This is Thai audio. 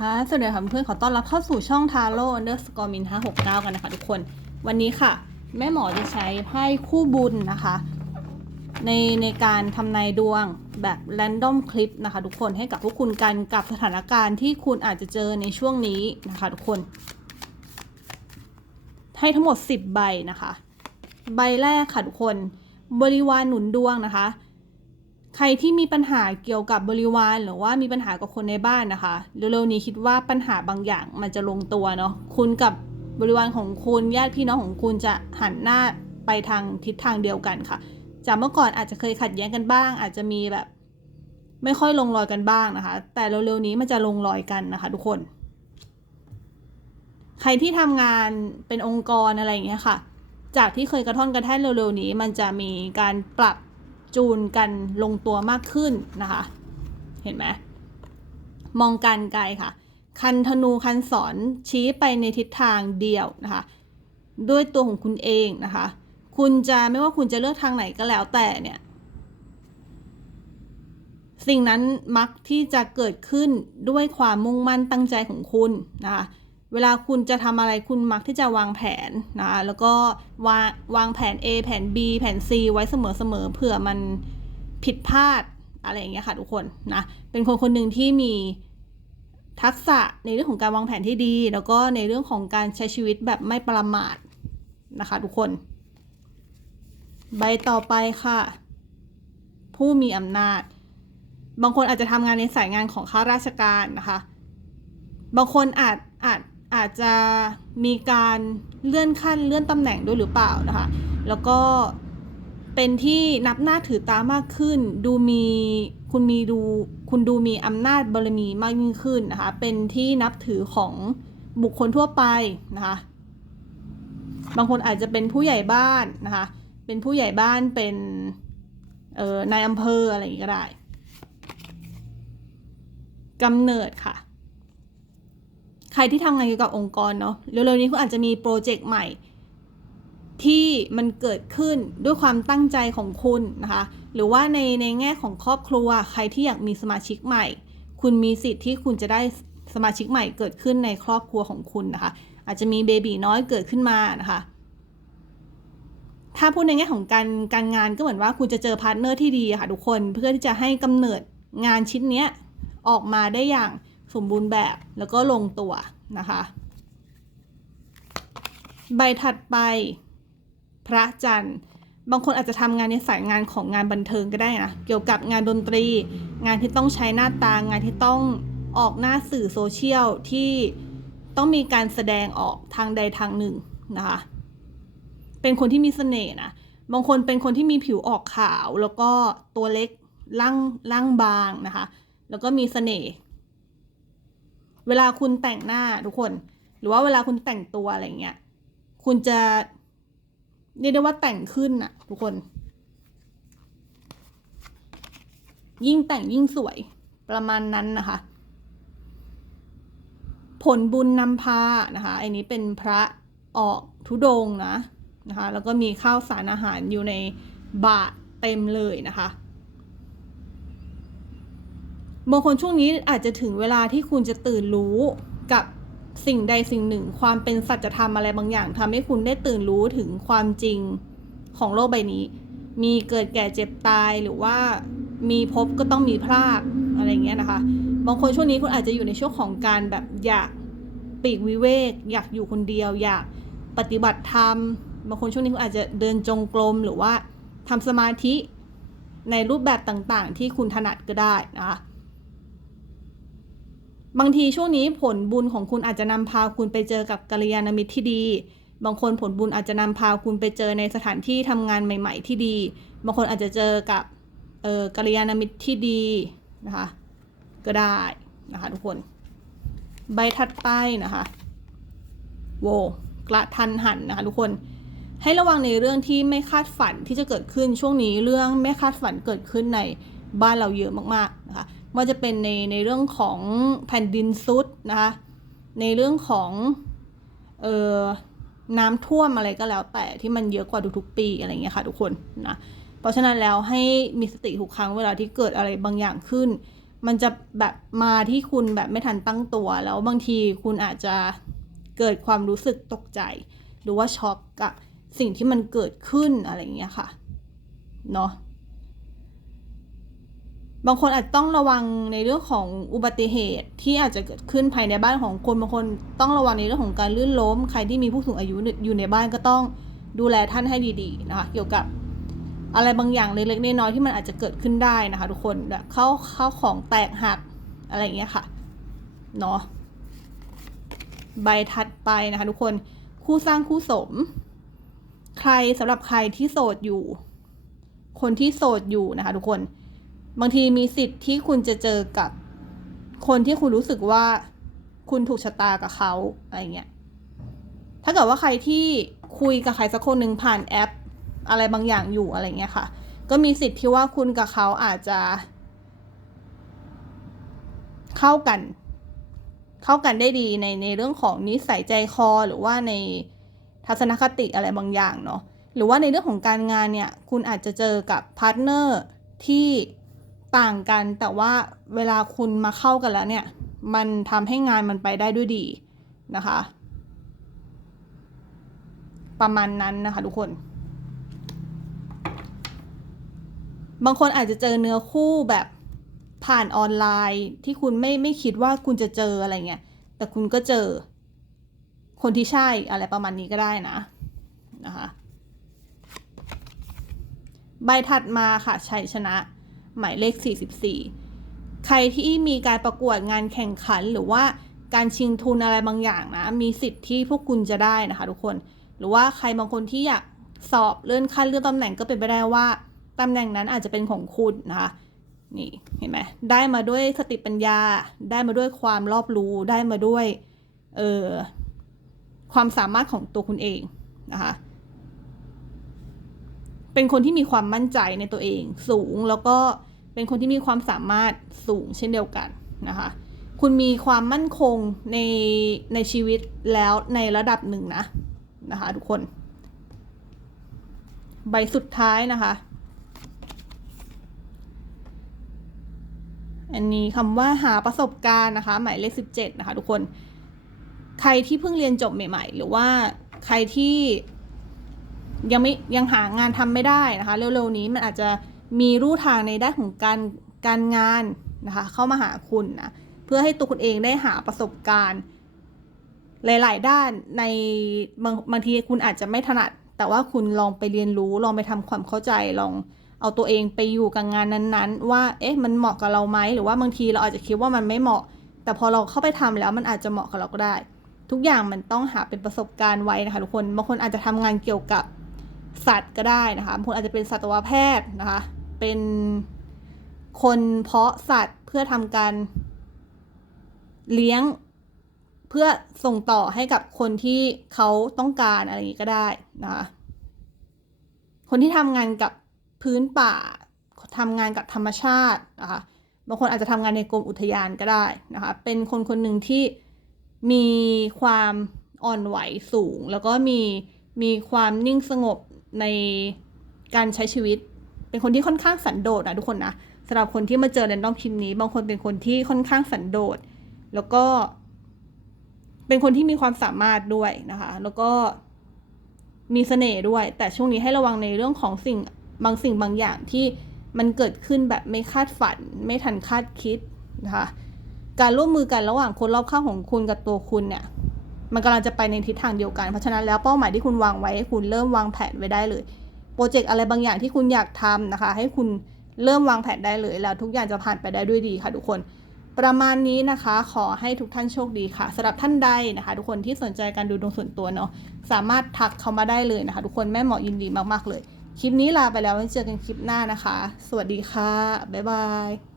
คะสวัสดีค่ะเพื่อนๆขอต้อนรับเข้าสู่ช่องทาโร่ underscore min 569 กันนะคะทุกคน วันนี้ค่ะ แม่หมอจะใช้ไพ่คู่บุญนะคะ ในในการทำนายดวงแบบ random clip นะคะทุกคนให้กับพวกคุณกันกับสถานการณ์ที่คุณอาจจะเจอในช่วงนี้นะคะทุกคน ให้ทั้งหมด 10 ใบนะคะ ใบแรกค่ะทุกคน บริวารหนุนดวงนะคะ ใครที่มีปัญหาเกี่ยวกับบริวาร หรือว่ามีปัญหากับคนในบ้านนะคะเร็วๆนี้คิดว่าปัญหาบางอย่างมันจะลงตัวเนาะคุณกับบริวารของคุณญาติพี่น้องของคุณจะหันหน้าไปทางทิศทางเดียวกันค่ะ จากเมื่อก่อนอาจจะเคยขัดแย้งกันบ้าง อาจจะมีแบบ ไม่ค่อยลงรอยกันบ้างนะคะ แต่เร็วๆนี้มันจะลงรอยกันนะคะ ทุกคน ใครที่ทำงานเป็นองค์กรอะไรอย่างเงี้ยค่ะ จากที่เคยกระท่อนกระแท่นเร็วๆนี้ มันจะมีการปรับ จูนกันลงตัวมากขึ้นนะคะ เห็นไหมมองการไกลค่ะ คันธนูคันสอนชี้ไปในทิศทางเดียวนะคะ ด้วยตัวของคุณเองนะคะ คุณจะไม่ว่าคุณจะเลือกทางไหนก็แล้วแต่เนี่ย สิ่งนั้นมักที่จะเกิดขึ้นด้วยความมุ่งมั่นตั้งใจของคุณนะคะ เวลาคุณจะทำอะไรคุณมักที่จะวางแผนนะแล้วก็วางวางแผน A แผน B แผน C ไว้เสมอๆเผื่อมันผิดพลาดอะไรอย่างเงี้ยค่ะทุกคนนะเป็นคนคนหนึ่งที่มีทักษะในเรื่องของการวางแผนที่ดี แล้วก็ในเรื่องของการใช้ชีวิตแบบไม่ประมาทนะคะทุกคน ใบต่อไปค่ะ ผู้มีอำนาจ บางคนอาจจะทำงานในสายงานของข้าราชการนะคะ บางคนอาจอาจ อาจจะมีการเลื่อนขั้นเลื่อนตำแหน่งด้วยหรือเปล่านะคะ แล้วก็เป็นที่นับหน้าถือตามากขึ้น ดูมีคุณมีดูคุณดูมีอำนาจบารมีมากยิ่งขึ้นนะคะ เป็นที่นับถือของบุคคลทั่วไปนะคะ บางคนอาจจะเป็นผู้ใหญ่บ้านนะคะ เป็นผู้ใหญ่บ้านเป็นเอ่อนายอำเภออะไรอย่างนี้ก็ได้กำเนิดค่ะ ใครที่ทำงานเกี่ยวกับองค์กรเนาะเร็วๆนี้คุณอาจจะมีโปรเจกต์ใหม่ ที่มันเกิดขึ้นด้วยความตั้งใจของคุณนะคะ หรือว่าในในแง่ของครอบครัว ใครที่อยากมีสมาชิกใหม่ คุณมีสิทธิ์ที่คุณจะได้สมาชิกใหม่เกิดขึ้นในครอบครัวของคุณนะคะ อาจจะมีเบบีน้อยเกิดขึ้นมานะคะ ถ้าพูดในแง่ของการการงานก็เหมือนว่าคุณจะเจอพาร์ทเนอร์ที่ดีค่ะทุกคน เพื่อที่จะให้กำเนิดงานชิ้นเนี้ยออกมาได้อย่าง สมบูรณ์แบบแล้วก็ลงตัวนะคะ ใบถัดไป พระจันทร์ บางคนอาจจะทำงานในสายงานของงานบันเทิงก็ได้นะ เกี่ยวกับงานดนตรี งานที่ต้องใช้หน้าตางานที่ต้องออกหน้าสื่อโซเชียลที่ต้องมีการแสดงออกทางใดทางหนึ่งนะคะ เป็นคนที่มีเสน่ห์นะ บางคนเป็นคนที่มีผิวออกขาวแล้วก็ตัวเล็กร่างร่างบางนะคะ แล้วก็มีเสน่ห์ เวลาคุณแต่งหน้าทุกคน หรือว่าเวลาคุณแต่งตัวอะไรเงี้ย คุณจะเรียกได้ว่าแต่งขึ้นอะทุกคน ยิ่งแต่งยิ่งสวยประมาณนั้นนะคะ ผลบุญนำพานะคะอันนี้เป็นพระออกทุดงนะนะคะ แล้วก็มีข้าวสารอาหารอยู่ในบาตเต็มเลยนะคะ บางคนช่วงนี้อาจจะถึงเวลาที่คุณจะตื่นรู้กับสิ่งใดสิ่งหนึ่ง ความเป็นสัจธรรมอะไรบางอย่างทำให้คุณได้ตื่นรู้ถึงความจริงของโลกใบนี้ มีเกิดแก่เจ็บตายหรือว่ามีพบก็ต้องมีพลาดอะไรเงี้ยนะคะ บางคนช่วงนี้คุณอาจจะอยู่ในช่วงของการแบบอยากปีกวิเวก อยากอยู่คนเดียว อยากปฏิบัติธรรมบางคนช่วงนี้คุณอาจจะเดินจงกรมหรือว่าทำสมาธิในรูปแบบต่างๆ ที่คุณถนัดก็ได้นะคะ บางทีช่วงนี้ผลบุญของคุณอาจจะนำพาคุณไปเจอกับกัลยาณมิตรที่ดี บางคนผลบุญอาจจะนำพาคุณไปเจอในสถานที่ทำงานใหม่ ๆ ที่ดี บางคนอาจจะเจอกับเออกัลยาณมิตรที่ดีนะคะก็ได้นะคะทุกคน ใบถัดไปนะคะโวกระทันหันนะคะทุกคนให้ระวังในเรื่องที่ไม่คาดฝันที่จะเกิดขึ้นช่วงนี้เรื่องไม่คาดฝันเกิดขึ้นในบ้านเราเยอะมากๆนะคะ ว่าจะเป็นในในเรื่องของแผ่นดินซุดนะคะ ในเรื่องของเอ่อน้ำท่วมอะไรก็แล้วแต่ที่มันเยอะกว่าทุกๆปีอะไรเงี้ยค่ะทุกคนนะ เพราะฉะนั้นแล้วให้มีสติทุกครั้งเวลาที่เกิดอะไรบางอย่างขึ้น มันจะแบบมาที่คุณแบบไม่ทันตั้งตัว แล้วบางทีคุณอาจจะเกิดความรู้สึกตกใจ หรือว่าช็อกกับสิ่งที่มันเกิดขึ้นอะไรอย่างเงี้ยค่ะเนาะ บางคนอาจต้องระวังในเรื่องของอุบัติเหตุที่อาจจะเกิดขึ้นภายในบ้านของคนบางคนต้องระวังในเรื่องของการลื่นล้ม ใครที่มีผู้สูงอายุอยู่ในบ้านก็ต้องดูแลท่านให้ดีๆนะคะเกี่ยวกับอะไรบางอย่างเล็กๆน้อยๆที่มันอาจจะเกิดขึ้นได้นะคะ ทุกคนแบบเข้าเข้าของแตกหักอะไรอย่างเงี้ยค่ะเนาะใบถัดไปนะคะ ทุกคนคู่สร้างคู่สม ใครสำหรับใครที่โสดอยู่ คนที่โสดอยู่นะคะ ทุกคน บางทีมีสิทธิ์ที่คุณจะเจอกับคนที่คุณรู้สึกว่าคุณถูกชะตากับเขาอะไรเงี้ย ถ้าเกิดว่าใครที่คุยกับใครสักคนหนึ่งผ่านแอป อะไรบางอย่างอยู่อะไรเงี้ยค่ะ ก็มีสิทธิ์ที่ว่าคุณกับเขาอาจจะ เข้ากัน เข้ากันได้ดีในในเรื่องของนิสัยใจคอหรือว่าในทัศนคติอะไรบางอย่างเนาะ หรือว่าในเรื่องของการงานเนี่ย คุณอาจจะเจอกับพาร์ทเนอร์ที่ ต่างกันแต่ว่าเวลาคุณมาเข้ากันแล้วเนี่ย มันทำให้งานมันไปได้ด้วยดีนะคะ ประมาณนั้นนะคะทุกคน บางคนอาจจะเจอเนื้อคู่แบบผ่านออนไลน์ที่คุณไม่ไม่คิดว่าคุณจะเจออะไรเงี้ย แต่คุณก็เจอ คนที่ใช่อะไรประมาณนี้ก็ได้นะนะคะ ใบถัดมาค่ะชัยชนะ หมายเลข 44 ใครที่มีการประกวดงานแข่งขันหรือว่าการชิงทุนอะไรบางอย่างนะ มีสิทธิ์ที่พวกคุณจะได้นะคะทุกคน หรือว่าใครบางคนที่อยากสอบเลื่อนขั้นเลื่อนตำแหน่งก็เป็นไปได้ว่าตำแหน่งนั้นอาจจะเป็นของคุณนะคะ นี่เห็นไหมได้มาด้วยสติปัญญา ได้มาด้วยความรอบรู้ ได้มาด้วย เอ่อ ความสามารถของตัวคุณเองนะคะ เป็นคนที่มีความมั่นใจในตัวเองสูงแล้วก็ เป็นคนที่มีความสามารถสูงเช่นเดียวกันนะคะ คุณมีความมั่นคงในในชีวิตแล้วในระดับหนึ่งนะนะคะทุกคน ใบสุดท้ายนะคะ อันนี้คำว่าหาประสบการณ์นะคะ หมายเลขสิบเจ็ดนะคะทุกคน ใครที่เพิ่งเรียนจบใหม่ ๆ หรือว่าใครที่ยังไม่ยังหางานทำไม่ได้นะคะ เร็วๆนี้มันอาจจะ มีรูทางในด้านของการการงานนะคะเข้ามาหาคุณนะเพื่อให้ตัวคุณเองได้หาประสบการณ์ หลาย ๆ ด้านในบางบางทีคุณอาจจะไม่ถนัด แต่ว่าคุณลองไปเรียนรู้ลองไปทำความเข้าใจลองเอาตัวเองไปอยู่กับงานนั้นๆ ว่าเอ๊ะมันเหมาะกับเราไหมหรือว่าบางทีเราอาจจะคิดว่ามันไม่เหมาะ แต่พอเราเข้าไปทำแล้วมันอาจจะเหมาะกับเราก็ได้ ทุกอย่างมันต้องหาเป็นประสบการณ์ไว้นะคะทุกคนบางคนอาจจะทำงานเกี่ยวกับสัตว์ก็ได้นะคะบางคนอาจจะเป็นสัตวแพทย์นะคะ เป็นคนเพาะสัตว์เพื่อทำการเลี้ยงเพื่อส่งต่อให้กับคนที่เขาต้องการอะไรอย่างนี้ก็ได้นะคะคนที่ทำงานกับพื้นป่าทำงานกับธรรมชาตินะคะบางคนอาจจะทำงานในกรมอุทยานก็ได้นะคะเป็นคนคนหนึ่งที่มีความอ่อนไหวสูง แล้วก็มีมีความนิ่งสงบในการใช้ชีวิต เป็นคนที่ค่อนข้างสันโดษนะทุกคนนะสำหรับคนที่มาเจอในรอบคลิปนี้ บางคนเป็นคนที่ค่อนข้างสันโดษ แล้วก็ เป็นคนที่มีความสามารถด้วยนะคะ แล้วก็มีเสน่ห์ด้วย แต่ช่วงนี้ให้ระวังในเรื่องของสิ่งบางสิ่งบางอย่างที่มันเกิดขึ้นแบบไม่คาดฝัน ไม่ทันคาดคิดนะคะ การร่วมมือกันระหว่างคนรอบข้างของคุณกับตัวคุณเนี่ย มันกำลังจะไปในทิศทางเดียวกัน เพราะฉะนั้นแล้วเป้าหมายที่คุณวางไว้ คุณเริ่มวางแผนไว้ได้เลย รเจกต์อะไรบางอย่างที่คุณอยากทำนะคะ ให้คุณเริ่มวางแผนได้เลยแล้วทุกอย่างจะผ่านไปได้ด้วยดีค่ะทุกคน ประมาณนี้นะคะ ขอให้ทุกท่านโชคดีค่ะสำหรับท่านใดนะคะ ทุกคนที่สนใจการดูดวงส่วนตัวเนาะสามารถทักเข้ามาได้เลยนะคะ ทุกคนแม่หมอยินดีมากๆเลย คลิปนี้ลาไปแล้วไว้เจอกันคลิปหน้านะคะ สวัสดีค่ะบ๊ายบาย